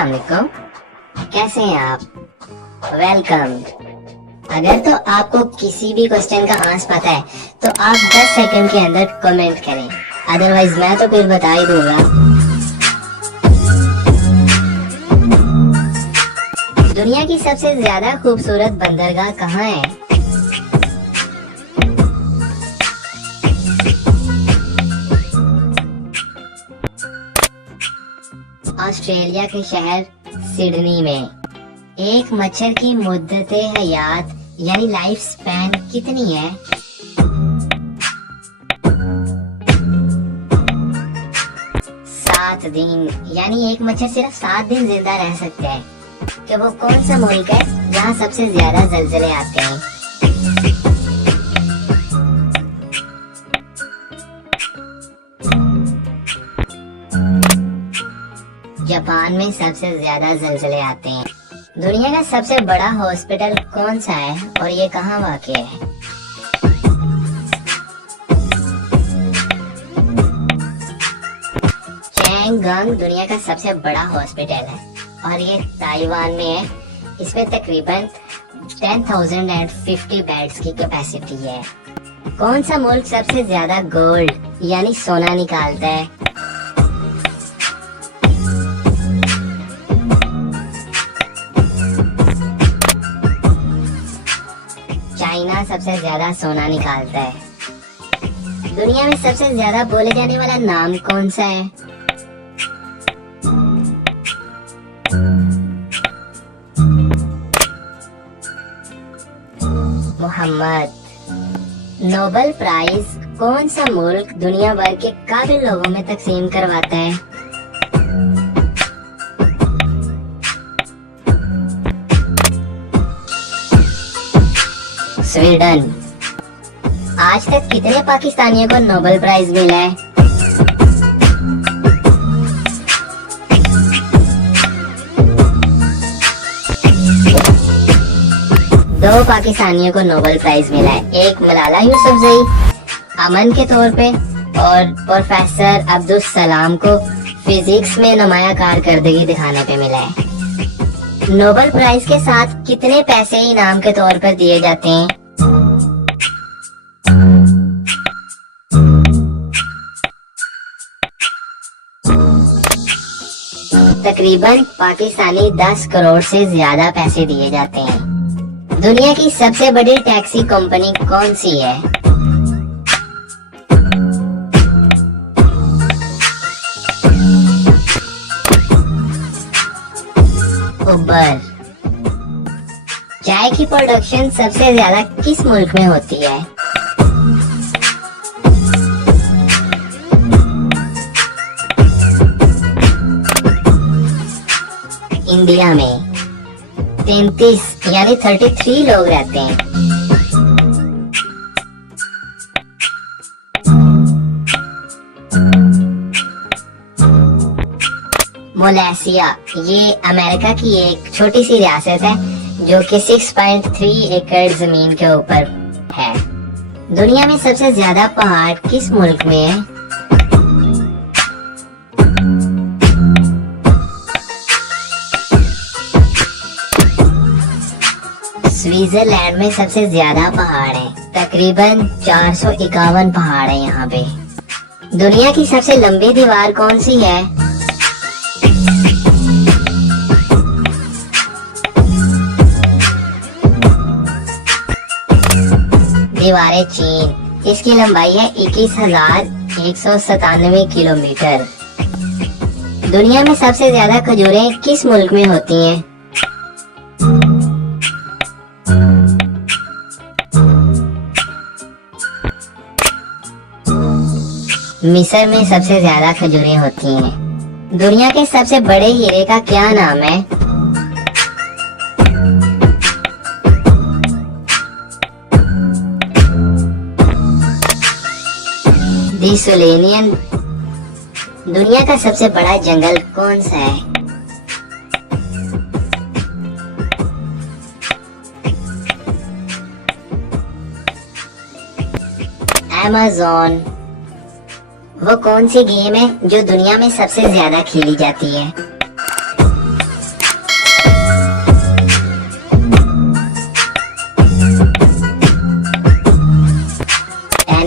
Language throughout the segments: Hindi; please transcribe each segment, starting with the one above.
अस्सलाम वालेकुम, कैसे हैं आप? वेलकम। अगर तो आपको किसी भी क्वेश्चन का आंसर पता है तो आप 10 सेकंड के अंदर कमेंट करें, अदरवाइज मैं तो फिर बता ही दूंगा। दुनिया की सबसे ज्यादा खूबसूरत बंदरगाह कहाँ है? ऑस्ट्रेलिया के शहर सिडनी में। एक मच्छर की मुद्दते हयात यानी लाइफ स्पैन कितनी है? सात दिन। यानी एक मच्छर सिर्फ 7 दिन जिंदा रह सकते हैं। कि वो कौन सा मुल्क है जहाँ सबसे ज्यादा जलजले आते हैं? जापान में सबसे ज्यादा जलजले आते हैं। दुनिया का सबसे बड़ा हॉस्पिटल कौन सा है और ये कहाँ वाक़ है? चैंगगंग दुनिया का सबसे बड़ा हॉस्पिटल है और ये ताइवान में है। इसमें तकरीबन 10,050 बेड्स की कैपेसिटी है। कौन सा मुल्क सबसे ज्यादा गोल्ड यानी सोना निकालता है? चाइना सबसे ज्यादा सोना निकालता है। दुनिया में सबसे ज्यादा बोले जाने वाला नाम कौन सा है? मोहम्मद। नोबेल प्राइज कौन सा मुल्क दुनिया भर के काबिल लोगों में तकसीम करवाता है? स्वीडन। आज तक कितने पाकिस्तानियों को नोबेल प्राइज मिला है? 2 पाकिस्तानियों को नोबेल प्राइज मिला है। एक मलाला यूसुफजई अमन के तौर पे और प्रोफेसर अब्दुल सलाम को फिजिक्स में नुमाया कारकर्दगी दिखाने पे मिला है। नोबेल प्राइज के साथ कितने पैसे इनाम के तौर पर दिए जाते हैं? तकरीबन पाकिस्तानी 10 करोड़ से ज्यादा पैसे दिए जाते हैं। दुनिया की सबसे बड़ी टैक्सी कंपनी कौन सी है? उबर। चाय की प्रोडक्शन सबसे ज्यादा किस मुल्क में होती है? इंडिया में 33 यानी 33 लोग रहते हैं। मोलेशिया ये अमेरिका की एक छोटी सी रियासत है जो कि 6.3 एकड़ जमीन के ऊपर है। दुनिया में सबसे ज्यादा पहाड़ किस मुल्क में है? स्विट्जरलैंड में सबसे ज्यादा पहाड़ हैं। तकरीबन 451 पहाड़ हैं यहाँ पे। दुनिया की सबसे लंबी दीवार कौन सी है? दीवारें चीन। इसकी लंबाई है 21,197 किलोमीटर। दुनिया में सबसे ज्यादा खजूरें किस मुल्क में होती हैं? मिस्र में सबसे ज्यादा खजूरें होती हैं। दुनिया के सबसे बड़े हीरे का क्या नाम है? दी सुलेनियन। दुनिया का सबसे बड़ा जंगल कौन सा है? अमेज़न। वो कौन सी गेम है जो दुनिया में सबसे ज्यादा खेली जाती है?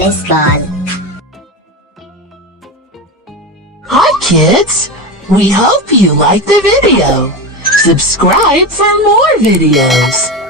tennis ball. Hi kids! We hope you liked the video. Subscribe for more videos.